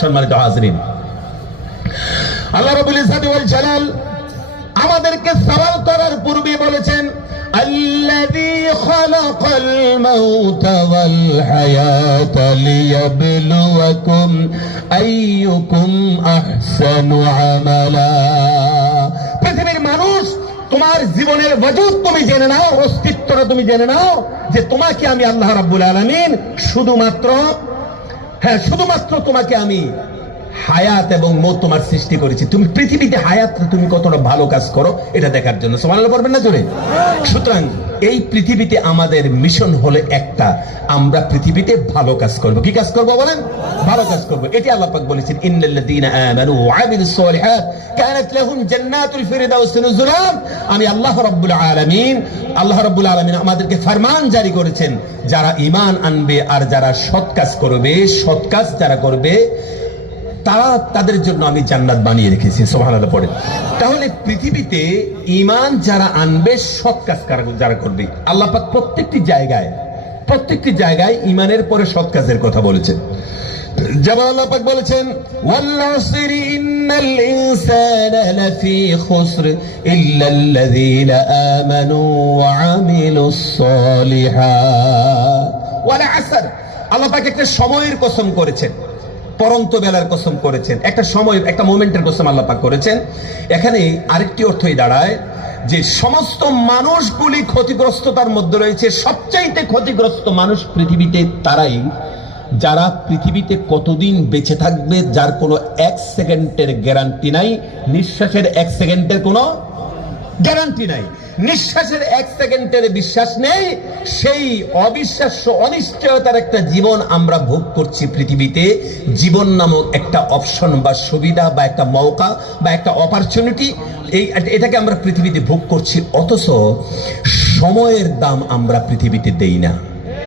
সম্মানিত হাজরিন আল্লাহ রবুল ইসাদ ওয়াল জালাল আমাদেরকে সওয়াল করার পূর্বে বলেছেন الذي خلق الموت والحياة ليبلوكم أيكم أحسن عملا পৃথিবীর মানুষ তোমার জীবনের ওয়াজুদ তুমি জেনে নাও অস্তিত্বটা তুমি জেনে নাও যে তোমাকে আমি আল্লাহ রাব্বুল আলামিন শুধুমাত্র হ্যাঁ শুধুমাত্র তোমাকে আমি হায়াত এবং মত তোমার সৃষ্টি করেছি। তুমি পৃথিবীতে হায়াত, তুমি কতটা ভালো কাজ করো, এটা দেখার জন্য। সমান পারবেন না জোরে? সুতরাং এই পৃথিবীতে আমাদের মিশন হলে একটা, আমরা পৃথিবীতে ভালো কাজ করব। কি কাজ করব বলেন? ভালো কাজ করব। এটি আল্লাহ পাক বলেছেন, ইন্নাল্লাযীনা আমানু ওয়া আমিলুস সালিহাত কানাত লাহুম জান্নাতুল ফিরদাউস নুজুলাম আমি আল্লাহ রাব্বুল আলামিন আল্লাহ রাব্বুল আলামিন আমাদেরকে ফরমান জারি করেছেন, যারা ঈমান আনবে আর যারা সৎ কাজ করবে, সৎ কাজ যারা করবে, তারা তাদের জন্য আমি জান্নাত বানিয়ে রেখেছি সোহানাল্লাহ পরে তাহলে পৃথিবীতে ইমান যারা আনবে, সৎ কাজ যারা করবে? আল্লাহ পাক প্রত্যেকটি জায়গায় প্রত্যেকটি জায়গায় ইমানের পরে সৎ কাজের কথা বলেছেন। যেমন আল্লাহ পাক বলেছেন ওয়াল ইন্নাল ইনসানা লাফি খুসর ইল্লাল্লাযীনা আমানু ওয়া আমিলুস সালিহাত। ওয়াল আল্লাহ পাক একটা সময়ের কসম করেছেন, পরন্ত বেলার কসম করেছেন, একটা সময়, একটা মোমেন্টের কসম আল্লাহ পাক করেছেন। এখানে আরেকটি অর্থই দাঁড়ায় যে সমস্ত মানুষগুলি ক্ষতিগ্রস্ততার মধ্যে রয়েছে, সবচাইতে ক্ষতিগ্রস্ত মানুষ পৃথিবীতে তারাই। যারা পৃথিবীতে কতদিন বেঁচে থাকবে, যার কোনো এক সেকেন্ডের গ্যারান্টি নাই, নিঃশ্বাসের এক সেকেন্ডের কোনো গ্যারান্টি নাই। নিঃশ্বাসের এক সেকেন্ডের বিশ্বাস নেই, সেই অবিশ্বাস্য অনিশ্চয়তার একটা জীবন আমরা ভোগ করছি পৃথিবীতে। জীবন নামক একটা অপশন বা সুবিধা বা একটা মৌকা বা একটা অপরচুনিটি এই এটাকে আমরা পৃথিবীতে ভোগ করছি। অথচ সময়ের দাম আমরা পৃথিবীতে দেই না।